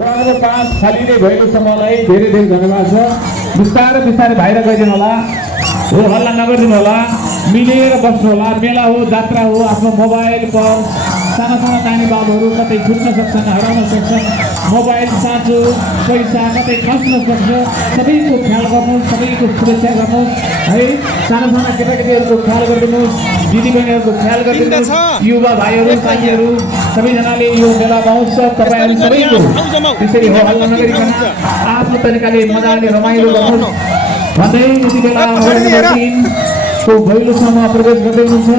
वडाको 5 खालीले भैलो समूहलाई धेरै धेरै धन्यवाद छ। बिस्तारै बिस्तारै बाहिर गइदिनु होला, हो हल्ला नगरिदिनु होला, मिलेर बस्नु होला। मेला हो, जात्रा हो, आफ्नो मोबाइल पर साना साना नानी बाबुहरू कतै छुट्न सक्छन्, हराउन सक्छन्। मोबाइल, साँचो, पैसा कतै खस्न सक्छ। सबैको ख्याल गर्नुहोस्, सबैको सुरक्षा गर्नुहोस् है। साना साना केटाकेटीहरूको ख्याल गरिदिनुहोस्, दिदीबहिनीहरूको ख्याल गरिदिनुहोस्। युवा भाइहरू, साथीहरू सबैजनाले यो मेला महोत्सव तपाईँहरू सबैको त्यसरी हो हल्ला नगरिकन आफ्नो तरिकाले मजाले रमाइलो गर्नुहोस् भन्दै यति बेला को भैलो समूह प्रवेश गर्दै हुनुहुन्छ।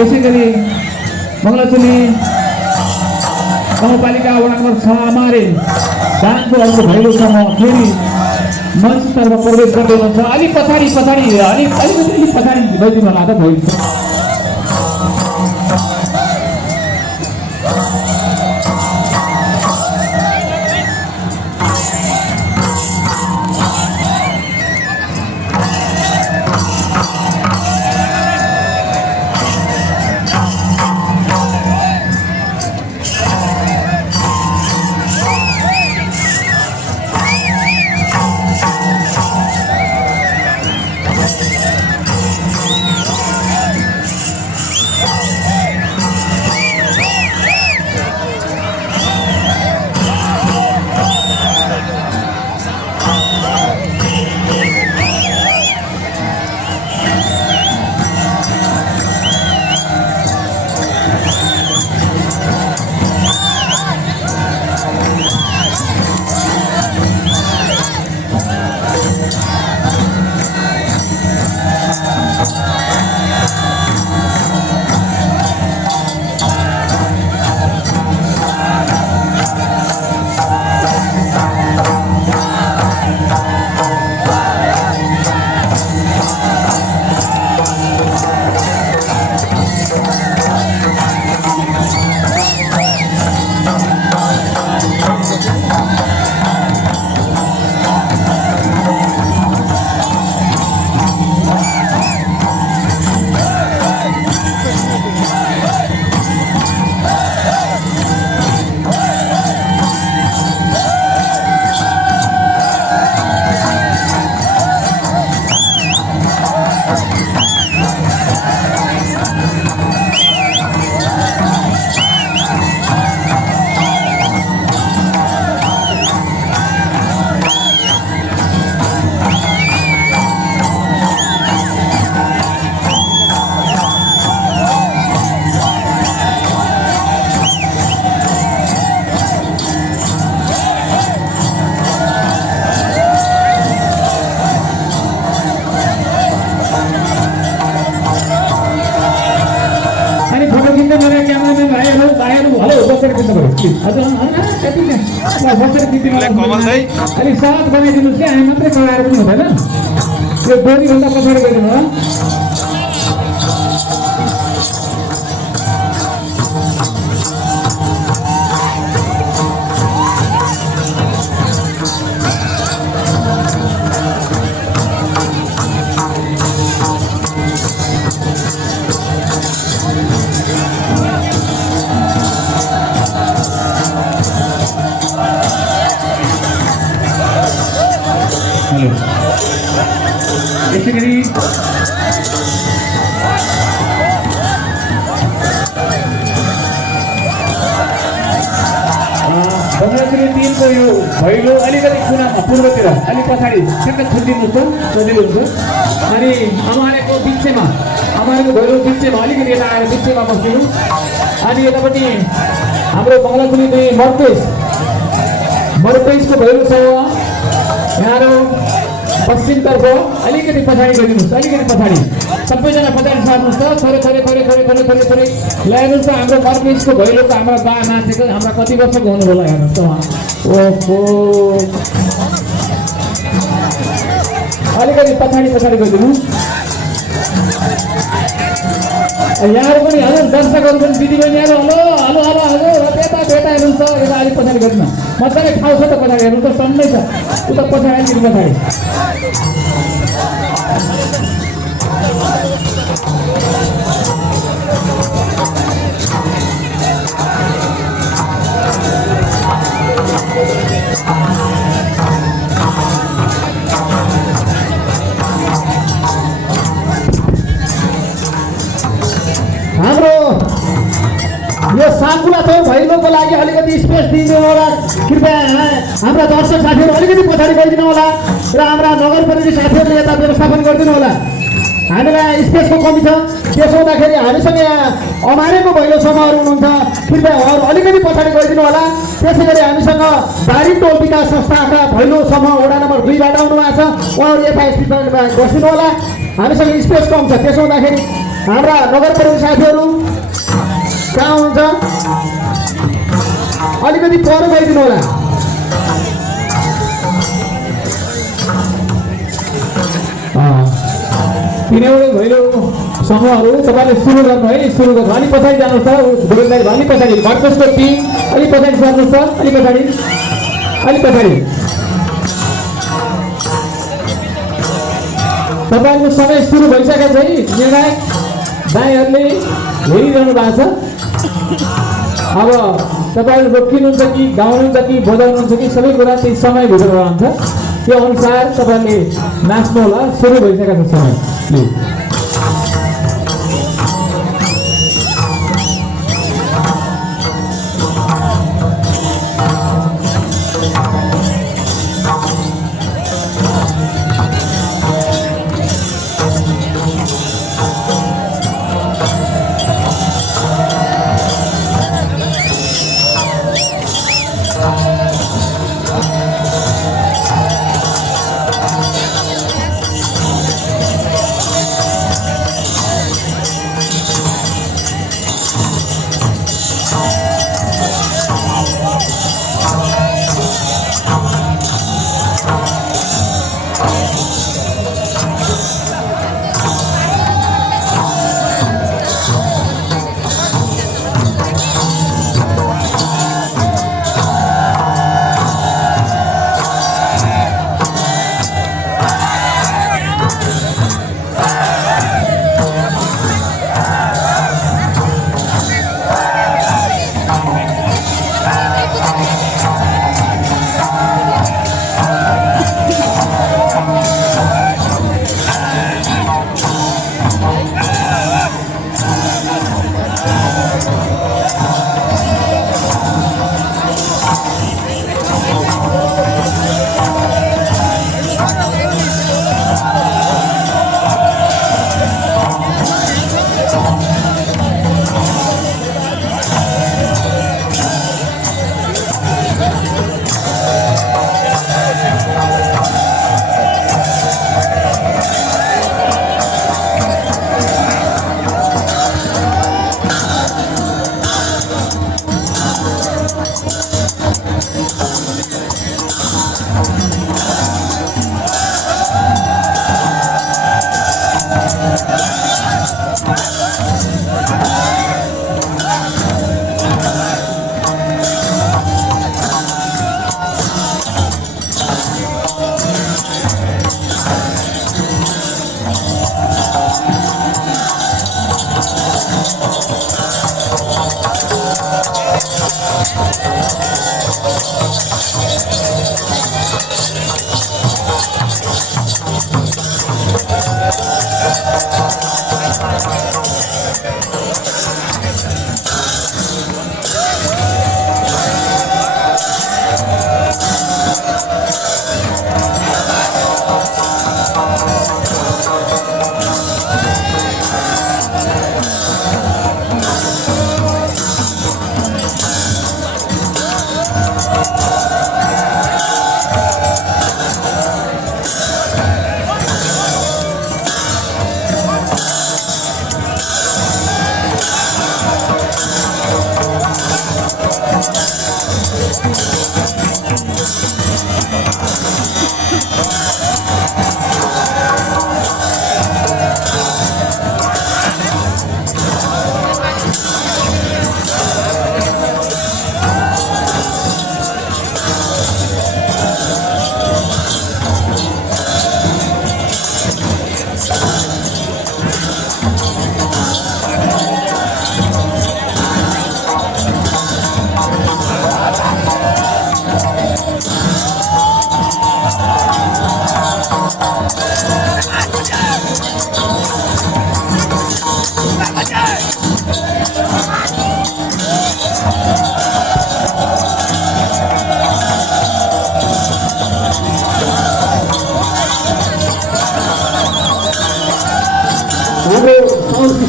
यसै गरी मङ्गलचुली गाउँपालिका वडा नम्बर 6 आमारे दानको अर्को भैलो समूह फेरि मञ्चतर्फ प्रवेश गर्दै हुनुहुन्छ। अलिक पछाडि अलिकति पछाडि गइदिनु होला त भइन्छ। अलि सहज बनाइदिनुहोस् कि हामी मात्रै चलाएर पनि हुँदैन। त्यो डोरीभन्दा पछाडि गइदिनु होला। यसै गरी बङ्गलादेशी टिमको यो भैलो अलिकति कुनामा पूर्वतिर अलिक पछाडि ठ्याक्क छुट्टिनुहोस् त सजिलो हुन्छ। अनि अमालेको बिचमा अमालेको भैलो बिचमा अलिकति यता आएर बिचमा बस्दिनु। अनि यतापट्टि हाम्रो बङ्गलादेशी मरुपेसको भैलो छ यहाँ पश्चिमतर्फ अलिकति पछाडि गरिदिनुहोस्, अलिकति पछाडि सबैजना पछाडि सार्नुहोस् त। थोरै ल्याइदिनुहोस् त। हाम्रो मर्केसको भैलोको हाम्रो बा नाचेको हाम्रा कति वर्षको हुनु होला हेर्नुहोस् त उहाँ। ओहो अलिकति पछाडि गरिदिनु। यहाँहरू पनि हजुर दर्शकहरू पनि दिदीबहिनीहरू हलो बेटा हेर्नुहोस् त। यता अलिक पछाडि गरिदिनु, मजाले ठाउँ छ त पछाडि हेर्नुहोस् त, टन्नै छ उता पछाडि अलिकति पछाडि। नाच्छौँ भैलोको लागि अलिकति स्पेस दिइदिनु होला कृपया। हाम्रा दर्शक साथीहरू अलिकति पछाडि गइदिनु होला र हाम्रा नगर प्रतिनिधि साथीहरूले यता व्यवस्थापन गरिदिनु होला। हामीलाई स्पेसको कमी छ, त्यसो हुँदाखेरि हामीसँग यहाँ अमारेको भैलो समूहहरू हुनुहुन्छ, कृपया उहाँहरू अलिकति पछाडि गइदिनु होला। त्यसै गरी हामीसँग बारी टोल विकास संस्थाका भैलो समूह वडा नम्बर 2बाट आउनुभएको छ, उहाँहरू यथास्थितिमा बसिनु होला। हामीसँग स्पेस कम छ, त्यसो हुँदाखेरि हाम्रा नगर प्रतिनिधि साथीहरू कहाँ हुन्छ अलिकति पर गइदिनु होला। तिनीहरू भैलो समूहहरू तपाईँले सुरु गर्नु है, सुरु गर्नु। अलिक पछाडि जानुहोस् त, गोविन्ददाइ अलिक पछाडि, भरपेसको टिम अलिक पछाडि सर्नुहोस् त, अलिक पछाडि, अलिक पछाडि। तपाईँको समय सुरु भइसकेको छ है। निर्णायक दाइहरूले हेरिरहनु भएको छ। अब तपाईँहरू रोकिनुहुन्छ कि गाउनुहुन्छ कि बजाउनुहुन्छ कि सबै कुरा त्यही समयभित्र रहन्छ, त्यो अनुसार तपाईँले नाच्नु होला। सुरु भइसकेको छ समय, प्लिज।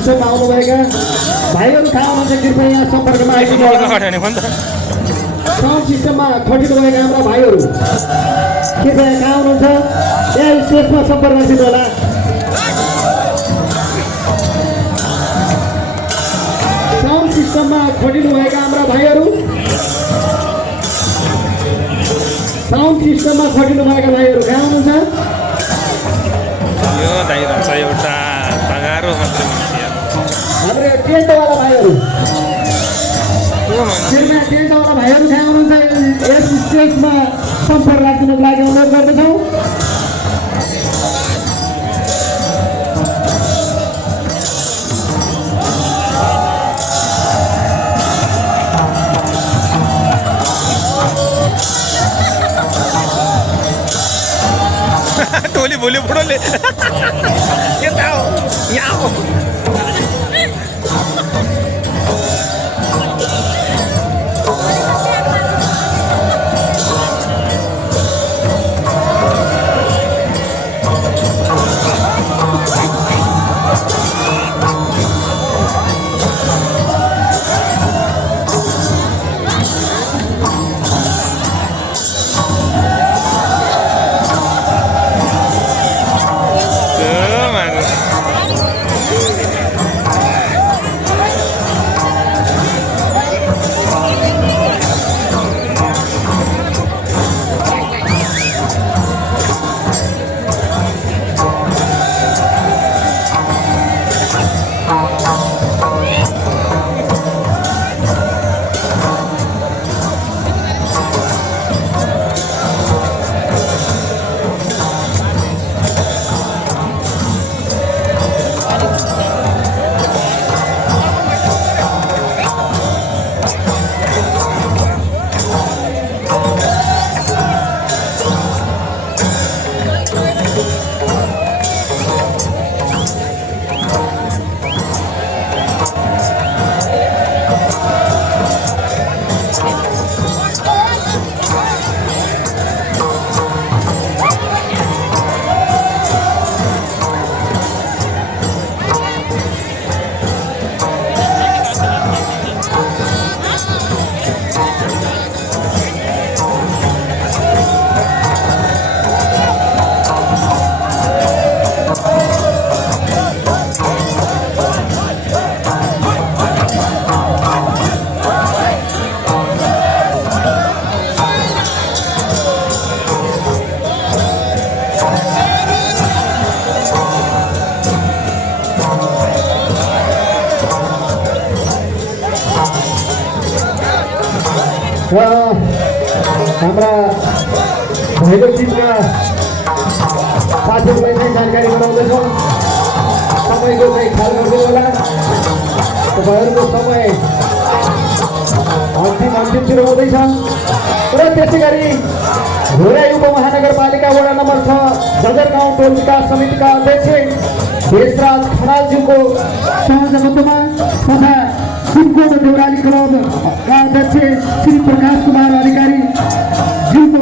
सिस्टममा आउनुभएका भाइहरू कहाँ हुनुहुन्छ कृपया यहाँ सम्पर्कमा आइदिनु होला। साउन्ड सिस्टममा खटिनुभएका हाम्रा भाइहरू कृपया कहाँ हुनुहुन्छ यहाँ स्टेजमा सम्पर्क गरिदिनु होला। साउन्ड सिस्टममा खटिनुभएका हाम्रा भाइहरू साउन्ड सिस्टममा खटिनुभएका भाइहरू कहाँ हुनुहुन्छ? यो दाइ रहेछ एउटा तगारो मात्रै मान्छे हाम्रो टेन्टवाला भाइहरू टेन्टवाला भाइहरू कहाँ हुनुहुन्छ? यस स्टेजमा सम्पर्क राखिदिनुको लागि अनुरोध गर्दछौँ। टोली भोलि बुढोले यता हो यहाँ हो र हाम्रा भैलो टिमका साथीहरूलाई चाहिँ जानकारी गराउँदैछौँ। समयको चाहिँ ख्याल गरिदिनु होला। तपाईँहरूको समय अन्तिमतिर हुँदैछ र त्यसै गरी धुलाई उपमहानगरपालिका वडा नम्बर 6 बजारगाउँ टोल विकास समितिका अध्यक्ष देशराज खनालज्यूको सहभागितामा तथा सिन्कोट देउराली क्लबका अध्यक्ष श्री प्रकाश कुमार अधिकारी ज्यूको